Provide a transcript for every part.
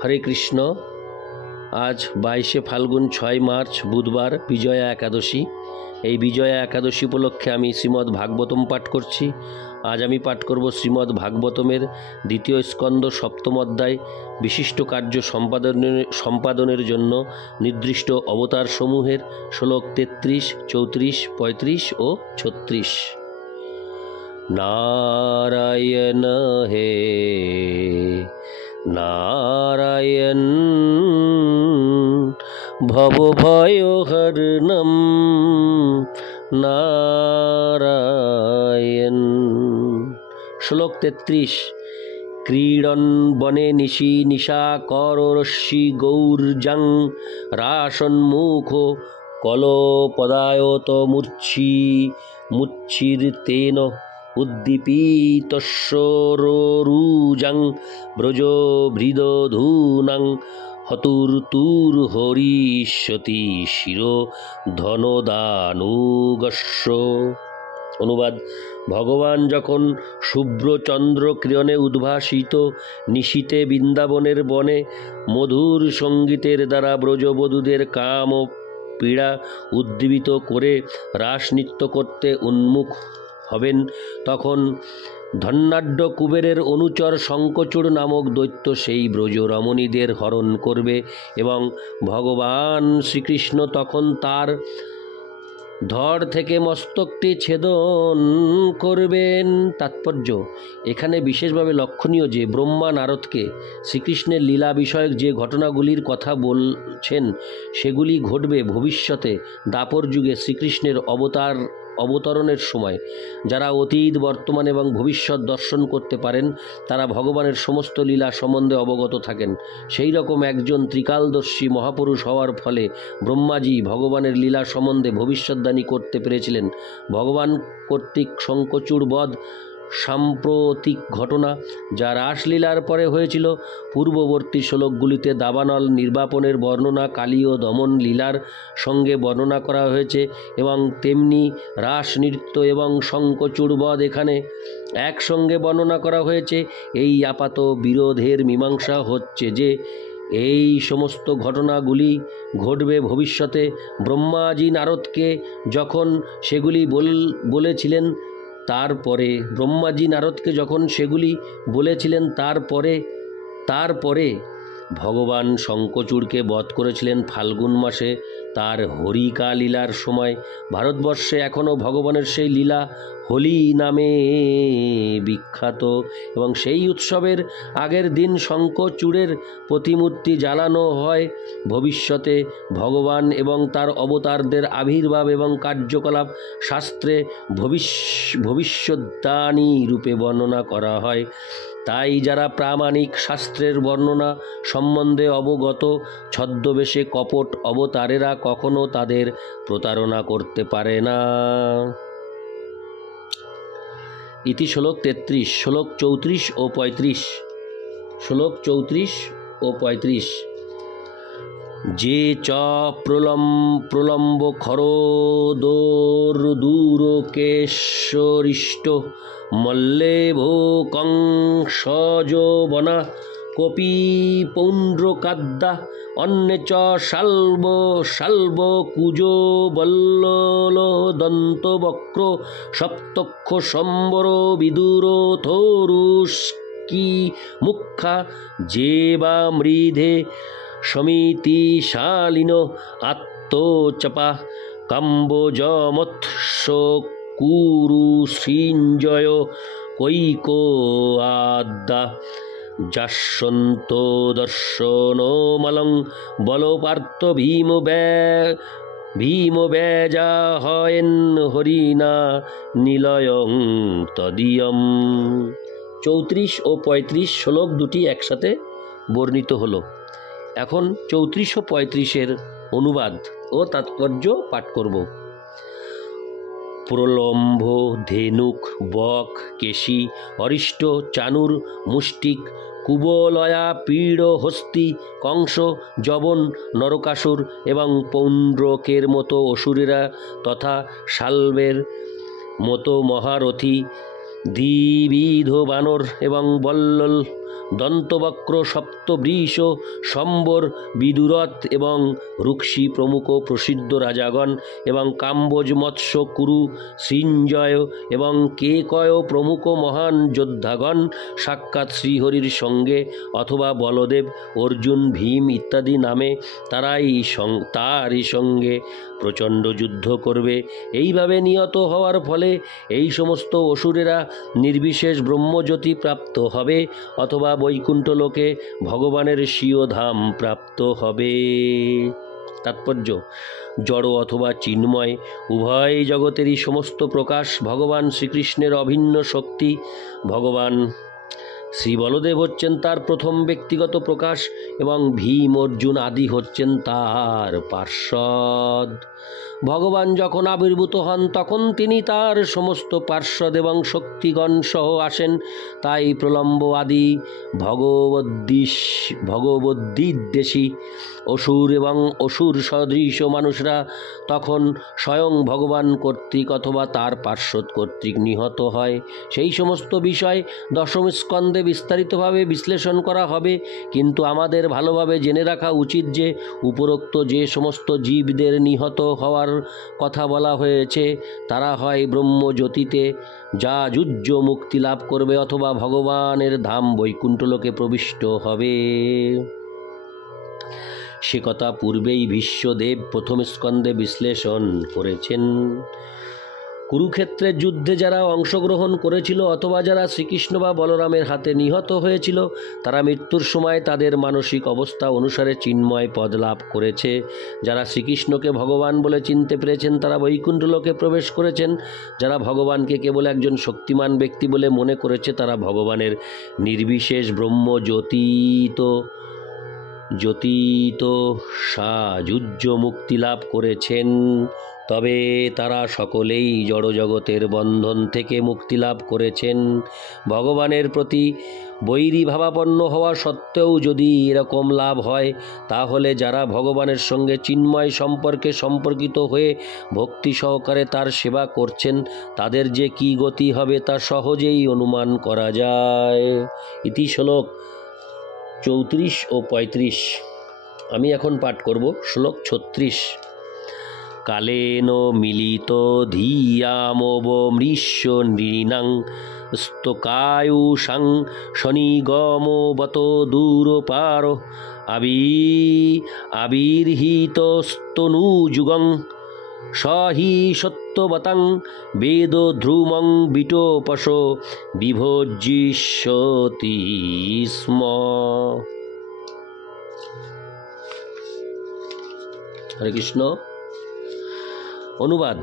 হরে কৃষ্ণ। আজ 22শে ফাল্গুন 6 মার্চ বুধবার বিজয়া একাদশী। এই বিজয়া একাদশী উপলক্ষে আমি শ্রীমদ্ ভাগবতম পাঠ করছি। আজ আমি পাঠ করব শ্রীমদ্ ভাগবতমের দ্বিতীয় স্কন্দ 7ম অধ্যায়, বিশিষ্ট কার্য সম্পাদনের জন্য নির্দিষ্ট অবতারসমূহের শ্লোক 33, 34, 35 ও 36। নারায়ণ হে নারায়ণ ভবভয়হরণম নারায়ণ। শ্লোক 33। ক্রীড়ন বনে নিশি নিশা কররশ্মি গৌরজাং রাসন্মুখ কলপদায়ত মুচ্ছিরতেন উদ্দীপিতস্বররুজাং ব্রজভৃদধূনাং হতুর্তুর্হরিষ্যতি শিরো ধনদানুগস্য। অনুবাদ: ভগবান যখন শুভ্র চন্দ্র কিরণে উদ্ভাসিত নিশীতে বৃন্দাবনের বনে মধুর সঙ্গীতের দ্বারা ব্রজবধূদের কাম ও পীড়া উদ্দীপিত করে রাস নৃত্য করতে উন্মুখ হবেন, তখন ধন্যাঢ্য কুবেরের অনুচর শঙ্খচূড় নামক দৈত্য সেই ব্রজ রমণীদের হরণ করবে এবং ভগবান শ্রীকৃষ্ণ তখন তার ধড় থেকে মস্তকটি ছেদন করবেন। তাৎপর্য: এখানে বিশেষভাবে লক্ষণীয় যে ব্রহ্মা নারদকে শ্রীকৃষ্ণের লীলা বিষয়ক যে ঘটনাগুলির কথা বলছেন সেগুলি ঘটবে ভবিষ্যতে দ্বাপর যুগে শ্রীকৃষ্ণের অবতরণের সময়। যারা অতীত, বর্তমান এবং ভবিষ্যৎ দর্শন করতে পারেন তারা ভগবানের সমস্ত লীলা সম্বন্ধে অবগত থাকেন। সেই রকম একজন ত্রিকালদর্শী মহাপুরুষ হওয়ার ফলে ব্রহ্মাজি ভগবানের লীলা সম্বন্ধে ভবিষ্যদ্বাণী করতে পেরেছিলেন। ভগবান কর্তৃক শঙ্খচূড় বধ সাম্প্রতিক ঘটনা, যা রাসলীলার পরে হয়েছিল। পূর্ববর্তী শ্লোকগুলিতে দাবানল নির্বাপনের বর্ণনা কালী ও দমন লীলার সঙ্গে বর্ণনা করা হয়েছে এবং তেমনি রাস নৃত্য এবং শঙ্খচূড় বধ এখানে একসঙ্গে বর্ণনা করা হয়েছে। এই আপাত বিরোধের মীমাংসা হচ্ছে যে এই সমস্ত ঘটনাগুলি ঘটবে ভবিষ্যতে। ব্রহ্মাজি নারদকে যখন সেগুলি বলেছিলেন তারপরে ভগবান শঙ্খচূড়কে বধ করেছিলেন ফাল্গুন মাসে তার হরিকা লীলার সময়। ভারতবর্ষে এখনও ভগবানের সেই লীলা হোলি নামে বিখ্যাত এবং সেই উৎসবের আগের দিন শঙ্খচূড়ের প্রতিমূর্তি জ্বালানো হয়। ভবিষ্যতে ভগবান এবং তার অবতারদের আবির্ভাব এবং কার্যকলাপ শাস্ত্রে ভবিষ্যদ্বাণী রূপে বর্ণনা করা হয়। তাই যারা প্রামাণিক শাস্ত্রের বর্ণনা সম্বন্ধে অবগত, ছদ্মবেশে কপট অবতারেরা কখনো তাদের প্রতারণা করতে পারে না। ইতি শ্লোক 33। শ্লোক 34 ও 35। শ্লোক 34 ও 35। যে চ প্রলম্ব খরোদূরকেশ্বরিষ্ট মল্লেভো কংসযৌবনা কপি পৌণ্ড্রকাদ্যা অন্যে চ শাল্ব কুজো বল্লল দন্তবক্র সপ্তক্ষ সম্বর বিদুর থরুষ্কি মুখা যে বা মৃধে সমিতিশালিন আত্মচপা কাম্বোজমৎস্য কুরু সৃঞ্জয় কৈক আদ্যা যাস্যন্ত দর্শনমলং বলপার্থ ভীম বেজাহয়েন হরিণা নিলয়ং তদীয়ম। 34 ও 35 শ্লোক দুটি একসাথে বর্ণিত হলো। এখন 34 ও 35-এর অনুবাদ ও তাৎপর্য পাঠ করব। প্রলম্ভ, ধেনুক, বক, কেশী, অরিষ্ট, চানুর, মুষ্টিক, কুবলয়া, পীড়, হস্তি, কংস, যবন, নরকাসুর এবং পৌণ্ড্রকের মতো অসুরেরা তথা শাল্বের মতো মহারথী দ্বিবিধ বানর এবং বল্লল দন্তবক্র, সপ্তবৃষ, সম্বর, বিদুরথ এবং রুক্সী প্রমুখ প্রসিদ্ধ রাজাগণ এবং কাম্বোজ, মৎস্য, কুরু, সৃঞ্জয় এবং কেকয় প্রমুখ মহান যোদ্ধাগণ সাক্ষাৎ শ্রীহরির সঙ্গে অথবা বলদেব, অর্জুন, ভীম ইত্যাদি নামে তারই সঙ্গে প্রচণ্ড যুদ্ধ করবে। এইভাবে নিহত হওয়ার ফলে এই সমস্ত অসুরেরা নির্বিশেষ ব্রহ্মজ্যোতি প্রাপ্ত হবে অথবা বৈকুণ্ঠ লোকে ভগবানের স্বীয় ধাম প্রাপ্ত হবে। তাৎপর্য: জড় অথবা চিন্ময় উভয় জগতেরই সমস্ত প্রকাশ ভগবান শ্রীকৃষ্ণের অভিন্ন শক্তি। ভগবান শ্রী বলদেব হচ্ছেন তার প্রথম ব্যক্তিগত প্রকাশ এবং ভীম, অর্জুন আদি হচ্ছেন তার পার্ষদ। ভগবান যখন আবির্ভূত হন তখন তিনি তার সমস্ত পার্ষদ এবং শক্তিগণ সহ আসেন। তাই প্রলম্ব আদি ভগবদ্বিদ্বেষী অসুর এবং অসুর সদৃশ মানুষরা তখন স্বয়ং ভগবান কর্তৃক অথবা তার পার্ষদ কর্তৃক নিহত হয়। সেই সমস্ত বিষয় দশম স্কন্ধে বিস্তারিতভাবে বিশ্লেষণ করা হবে, কিন্তু আমাদের ভালোভাবে জেনে রাখা উচিত যে উপরোক্ত যে সমস্ত জীবদের নিহত হওয়ার কথা বলা হয়েছে তারা হয় ব্রহ্মজ্যোতিতে যা যুজ্য মুক্তি লাভ করবে অথবা ভগবানের ধাম বৈকুণ্ঠলোকে প্রবিষ্ট হবে। সে কথা পূর্বেই ভীষ্মদেব প্রথম স্কন্ধে বিশ্লেষণ করেছেন। কুরুক্ষেত্রের যুদ্ধে যারা অংশগ্রহণ করেছিল অথবা যারা শ্রীকৃষ্ণ বা বলরামের হাতে নিহত হয়েছিল তারা মৃত্যুর সময় তাদের মানসিক অবস্থা অনুসারে চিন্ময় পদ লাভ করেছে। যারা শ্রীকৃষ্ণকে ভগবান বলে চিনতে পেরেছেন তারা বৈকুণ্ঠ লোকে প্রবেশ করেছেন। যারা ভগবানকে কেবল একজন শক্তিমান ব্যক্তি বলে মনে করেছে তারা ভগবানের নির্বিশেষ ব্রহ্ম জ্যোতিত সাযুজ্য মুক্তি লাভ করেছেন। তবে তারা সকলেই জড়জগতের বন্ধন থেকে মুক্তি লাভ করেছেন। ভগবানের প্রতি বৈরী ভাবাপন্ন হওয়া সত্ত্বেও যদি এরকম লাভ হয় তাহলে যারা ভগবানের সঙ্গে চিন্ময় সম্পর্কে সম্পর্কিত হয়ে ভক্তি সহকারে তার সেবা করছেন তাদের যে কী গতি হবে তা সহজেই অনুমান করা যায়। ইতি শ্লোক 34 ও 35। আমি এখন পাঠ করব শ্লোক 36। কালেন মিলিত ধিয়ামবমৃষ্য নৃণাং স্তকায়ুষাং শনিগমবত দূরপার আবির্হিতস্তনুযুগং সহি সত্যবতাং বেদ ধ্রুমং বিটোপস বিভজ্জিষ্যতি স্ম। হরে কৃষ্ণ। অনুবাদ: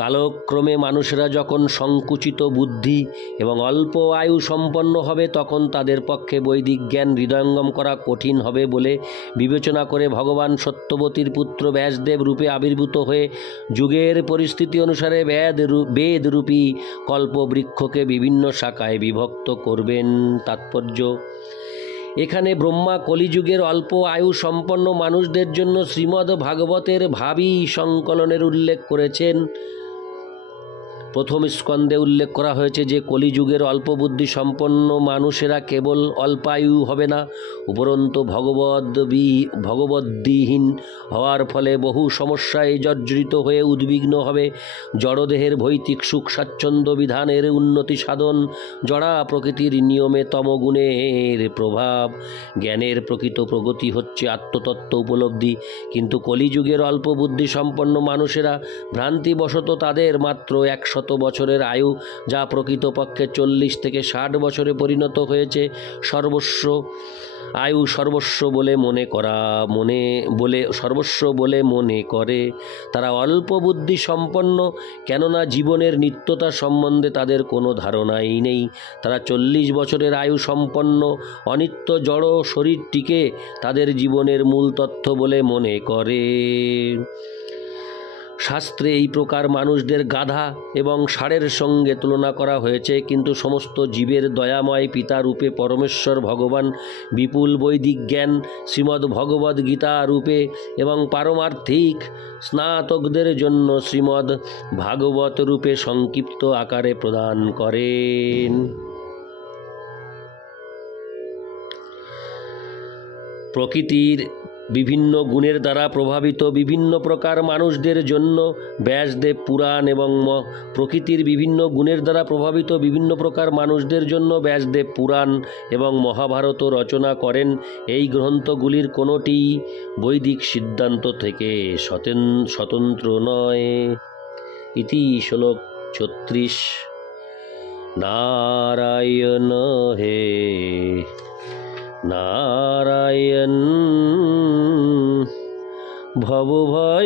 কালক্রমে মানুষেরা যখন সংকুচিত বুদ্ধি এবং অল্প আয়ু সম্পন্ন হবে তখন তাদের পক্ষে বৈদিক জ্ঞান হৃদয়ঙ্গম করা কঠিন হবে বলে বিবেচনা করে ভগবান সত্যবতীর পুত্র ব্যাসদেব রূপে আবির্ভূত হয়ে যুগের পরিস্থিতি অনুসারে বেদরূপী কল্পবৃক্ষকে বিভিন্ন শাখায় বিভক্ত করবেন। তাৎপর্য: এখানে ব্রহ্মা কলিযুগের অল্প আয়ু সম্পন্ন মানুষদের জন্য শ্রীমদ্ ভাগবতের ভাবী সংকলনের উল্লেখ করেছেন। প্রথম স্কন্ধে উল্লেখ করা হয়েছে যে কলিযুগের অল্প বুদ্ধি সম্পন্ন মানুষেরা কেবল অল্পায়ু হবে না, উপরন্তু ভগবদ্বিহীন হওয়ার ফলে বহু সমস্যায় জর্জরিত হয়ে উদ্বিগ্ন হবে। জড়দেহের ভৌতিক সুখ স্বাচ্ছন্দ্য বিধানের উন্নতি সাধন, জড়া প্রকৃতির নিয়মে তমগুণের প্রভাব, জ্ঞানের প্রকৃত প্রগতি হচ্ছে আত্মতত্ত্ব উপলব্ধি। কিন্তু কলিযুগের অল্প বুদ্ধি সম্পন্ন মানুষেরা ভ্রান্তিবশত তাদের মাত্র 100 বছরের আয়ু, যা প্রকৃতপক্ষে 40 থেকে 60 বছরে পরিণত হয়েছে, সর্বস্ব বলে মনে করে। তারা অল্প বুদ্ধি সম্পন্ন, কেননা জীবনের নিত্যতা সম্বন্ধে তাদের কোনো ধারণাই নেই। তারা 40 বছরের আয়ু সম্পন্ন অনিত্য জড় শরীরটিকে তাদের জীবনের মূল তথ্য বলে মনে করে। শাস্ত্রে এই প্রকার মানুষদের গাধা এবং ষাঁড়ের সঙ্গে তুলনা করা হয়েছে, কিন্তু সমস্ত জীবের দয়াময় পিতা রূপে পরমেশ্বর ভগবান বিপুল বৈদিক জ্ঞান শ্রীমদ্ ভগবদ্ গীতা রূপে এবং পারমার্থিক স্নাতকদের জন্য শ্রীমদ্ ভাগবত রূপে সংক্ষিপ্ত আকারে প্রদান করেন। প্রকৃতির বিভিন্ন গুণের দ্বারা প্রভাবিত বিভিন্ন প্রকার মানুষদের জন্য ব্যাসদেব পুরাণ এবং প্রকৃতির বিভিন্ন গুণের দ্বারা প্রভাবিত বিভিন্ন প্রকার মানুষদের জন্য ব্যাসদেব পুরাণ এবং মহাভারত রচনা করেন। এই গ্রন্থগুলির কোনোটিই বৈদিক সিদ্ধান্ত থেকে স্বতন্ত্র নয়। ইতি শ্লোক ৩৬। নারায়ণ হে নারায়ণ ভবভয়হরণম